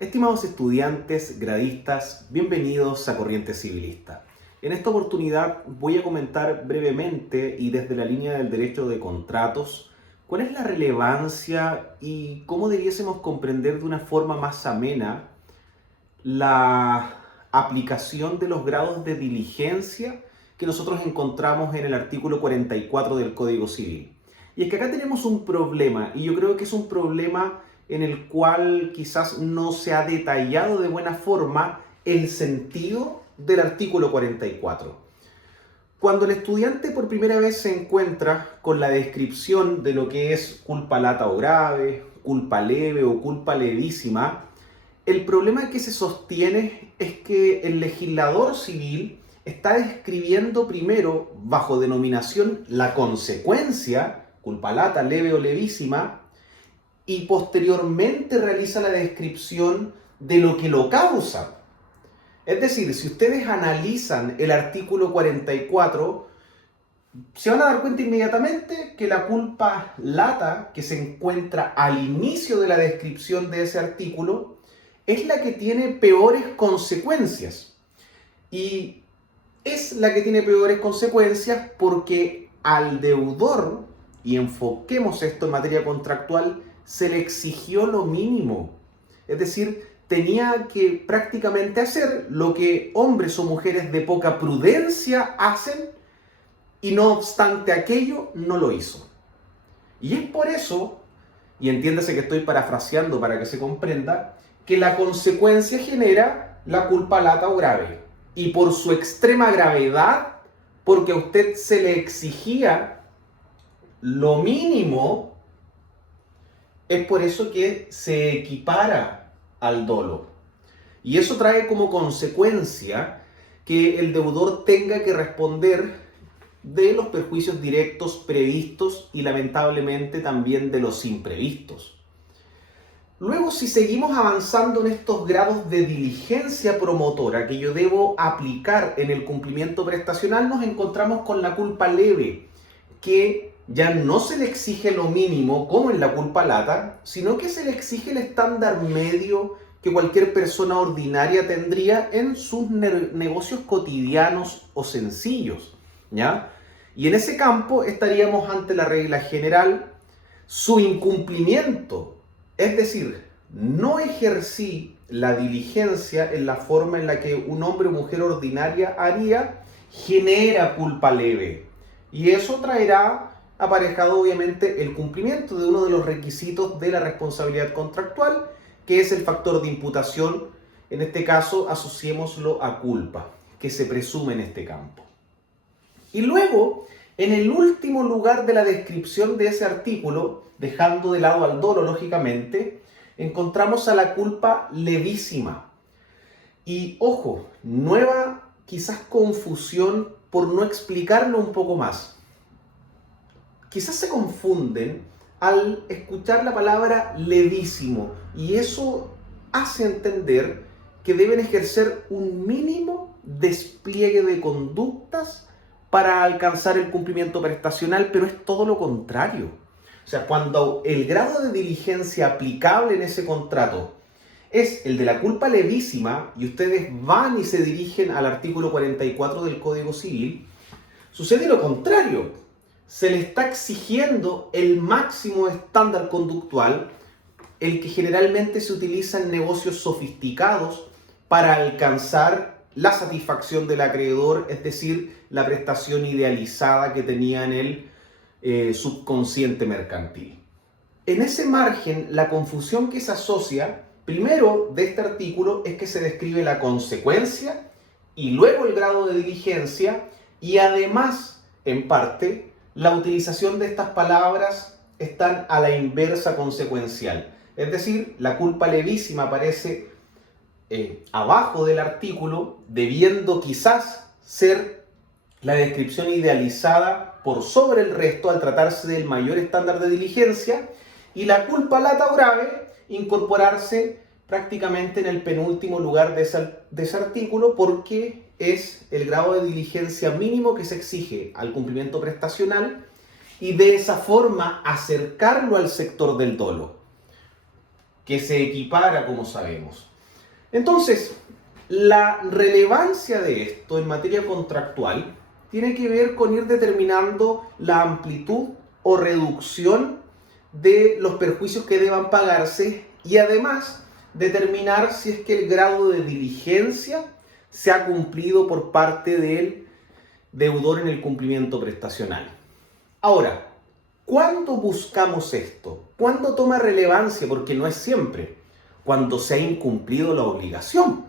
Estimados estudiantes, gradistas, bienvenidos a Corriente Civilista. En esta oportunidad voy a comentar brevemente y desde la línea del derecho de contratos cuál es la relevancia y cómo debiésemos comprender de una forma más amena la aplicación de los grados de diligencia que nosotros encontramos en el artículo 44 del Código Civil. Y es que acá tenemos un problema, y yo creo que es un problema en el cual quizás no se ha detallado de buena forma el sentido del artículo 44. Cuando el estudiante por primera vez se encuentra con la descripción de lo que es culpa lata o grave, culpa leve o culpa levísima, el problema que se sostiene es que el legislador civil está describiendo primero, bajo denominación, la consecuencia, culpa lata, leve o levísima, y posteriormente realiza la descripción de lo que lo causa. Es decir, si ustedes analizan el artículo 44, se van a dar cuenta inmediatamente que la culpa lata, que se encuentra al inicio de la descripción de ese artículo, es la que tiene peores consecuencias. Y es la que tiene peores consecuencias porque al deudor, y enfoquemos esto en materia contractual, se le exigió lo mínimo. Es decir, tenía que prácticamente hacer lo que hombres o mujeres de poca prudencia hacen y no obstante aquello no lo hizo. Y es por eso, y entiéndase que estoy parafraseando para que se comprenda, que la consecuencia genera la culpa lata o grave. Y por su extrema gravedad, porque a usted se le exigía lo mínimo, es por eso que se equipara al dolo. Y eso trae como consecuencia que el deudor tenga que responder de los perjuicios directos previstos y lamentablemente también de los imprevistos. Luego, si seguimos avanzando en estos grados de diligencia promotora que yo debo aplicar en el cumplimiento prestacional, nos encontramos con la culpa leve, que ya no se le exige lo mínimo como en la culpa lata, sino que se le exige el estándar medio que cualquier persona ordinaria tendría en sus negocios cotidianos o sencillos, ¿ya? Y en ese campo estaríamos ante la regla general, su incumplimiento, es decir, no ejercí la diligencia en la forma en la que un hombre o mujer ordinaria haría, genera culpa leve. Y eso traerá aparejado obviamente el cumplimiento de uno de los requisitos de la responsabilidad contractual, que es el factor de imputación. En este caso, asociémoslo a culpa, que se presume en este campo. Y luego, en el último lugar de la descripción de ese artículo, dejando de lado al dolo, lógicamente, encontramos a la culpa levísima. Y ojo, nueva quizás confusión por no explicarlo un poco más. Quizás se confunden al escuchar la palabra levísimo y eso hace entender que deben ejercer un mínimo despliegue de conductas para alcanzar el cumplimiento prestacional, pero es todo lo contrario. O sea, cuando el grado de diligencia aplicable en ese contrato es el de la culpa levísima y ustedes van y se dirigen al artículo 44 del Código Civil, sucede lo contrario. Se le está exigiendo el máximo estándar conductual, el que generalmente se utiliza en negocios sofisticados para alcanzar la satisfacción del acreedor, es decir, la prestación idealizada que tenía en el subconsciente mercantil. En ese margen, la confusión que se asocia primero de este artículo es que se describe la consecuencia y luego el grado de diligencia y además, en parte, la utilización de estas palabras están a la inversa consecuencial. Es decir, la culpa levísima aparece abajo del artículo, debiendo quizás ser la descripción idealizada por sobre el resto al tratarse del mayor estándar de diligencia, y la culpa lata o grave incorporarse prácticamente en el penúltimo lugar de ese artículo porque es el grado de diligencia mínimo que se exige al cumplimiento prestacional y de esa forma acercarlo al sector del dolo. que se equipara, como sabemos. Entonces, la relevancia de esto en materia contractual tiene que ver con ir determinando la amplitud o reducción de los perjuicios que deban pagarse y además determinar si es que el grado de diligencia se ha cumplido por parte del deudor en el cumplimiento prestacional. Ahora, ¿cuándo buscamos esto? ¿Cuándo toma relevancia? Porque no es siempre. Cuando se ha incumplido la obligación.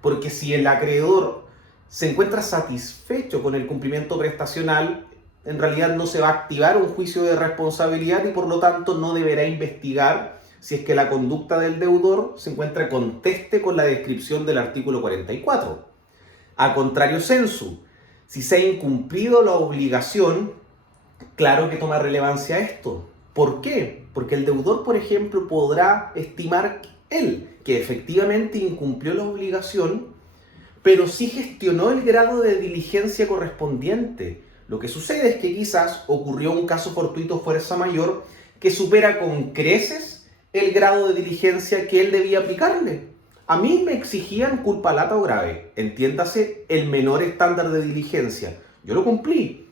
Porque si el acreedor se encuentra satisfecho con el cumplimiento prestacional, en realidad no se va a activar un juicio de responsabilidad y por lo tanto no deberá investigar si es que la conducta del deudor se encuentra conteste con la descripción del artículo 44. A contrario sensu, si se ha incumplido la obligación, claro que toma relevancia esto. ¿Por qué? Porque el deudor, por ejemplo, podrá estimar él que efectivamente incumplió la obligación, pero sí gestionó el grado de diligencia correspondiente. Lo que sucede es que quizás ocurrió un caso fortuito fuerza mayor que supera con creces el grado de diligencia que él debía aplicarle. A mí me exigían culpa lata o grave, entiéndase el menor estándar de diligencia. Yo lo cumplí.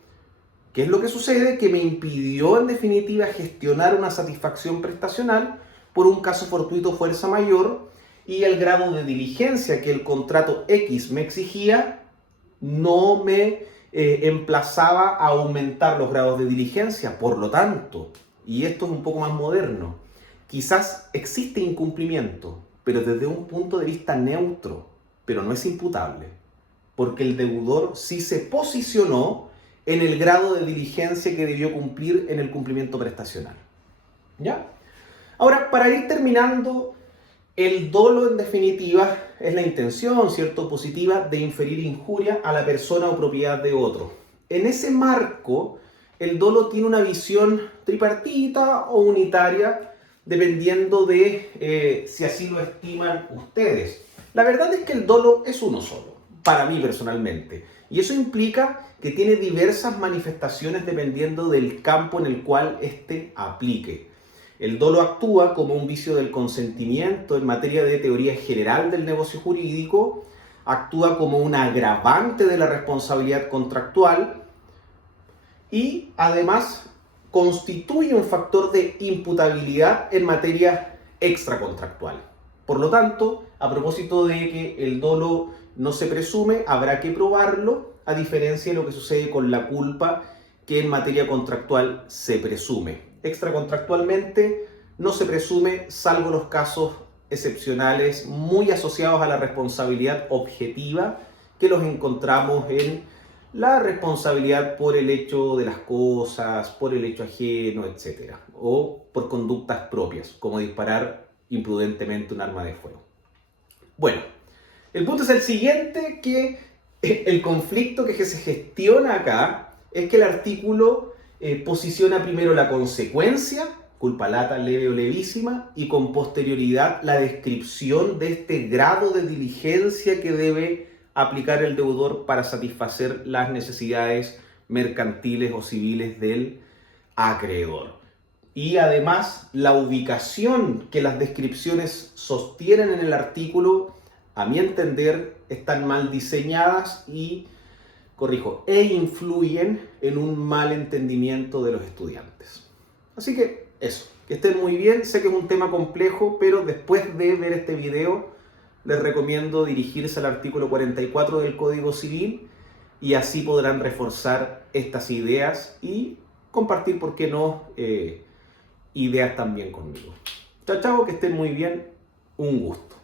¿Qué es lo que sucede? Que me impidió en definitiva gestionar una satisfacción prestacional por un caso fortuito fuerza mayor y el grado de diligencia que el contrato X me exigía no me emplazaba a aumentar los grados de diligencia. Por lo tanto, y esto es un poco más moderno, quizás existe incumplimiento, pero desde un punto de vista neutro, pero no es imputable, porque el deudor sí se posicionó en el grado de diligencia que debió cumplir en el cumplimiento prestacional. ¿Ya? Ahora, para ir terminando, el dolo en definitiva es la intención, ¿cierto?, positiva de inferir injuria a la persona o propiedad de otro. En ese marco, el dolo tiene una visión tripartita o unitaria, dependiendo de si así lo estiman ustedes. La verdad es que el dolo es uno solo, para mí personalmente. Y eso implica que tiene diversas manifestaciones dependiendo del campo en el cual éste aplique. El dolo actúa como un vicio del consentimiento en materia de teoría general del negocio jurídico, actúa como un agravante de la responsabilidad contractual y además constituye un factor de imputabilidad en materia extracontractual. Por lo tanto, a propósito de que el dolo no se presume, habrá que probarlo, a diferencia de lo que sucede con la culpa, que en materia contractual se presume. Extracontractualmente no se presume, salvo los casos excepcionales muy asociados a la responsabilidad objetiva, que los encontramos en la responsabilidad por el hecho de las cosas, por el hecho ajeno, etc. O por conductas propias, como disparar imprudentemente un arma de fuego. Bueno, el punto es el siguiente, que el conflicto que se gestiona acá es que el artículo posiciona primero la consecuencia, culpa lata, leve o levísima, y con posterioridad la descripción de este grado de diligencia que debe aplicar el deudor para satisfacer las necesidades mercantiles o civiles del acreedor. Y además la ubicación que las descripciones sostienen en el artículo, a mi entender, están mal diseñadas y, e influyen en un mal entendimiento de los estudiantes. Así que eso, que estén muy bien. Sé que es un tema complejo, pero después de ver este video les recomiendo dirigirse al artículo 44 del Código Civil y así podrán reforzar estas ideas y compartir, ¿por qué no?, ideas también conmigo. Chao, chao, que estén muy bien. Un gusto.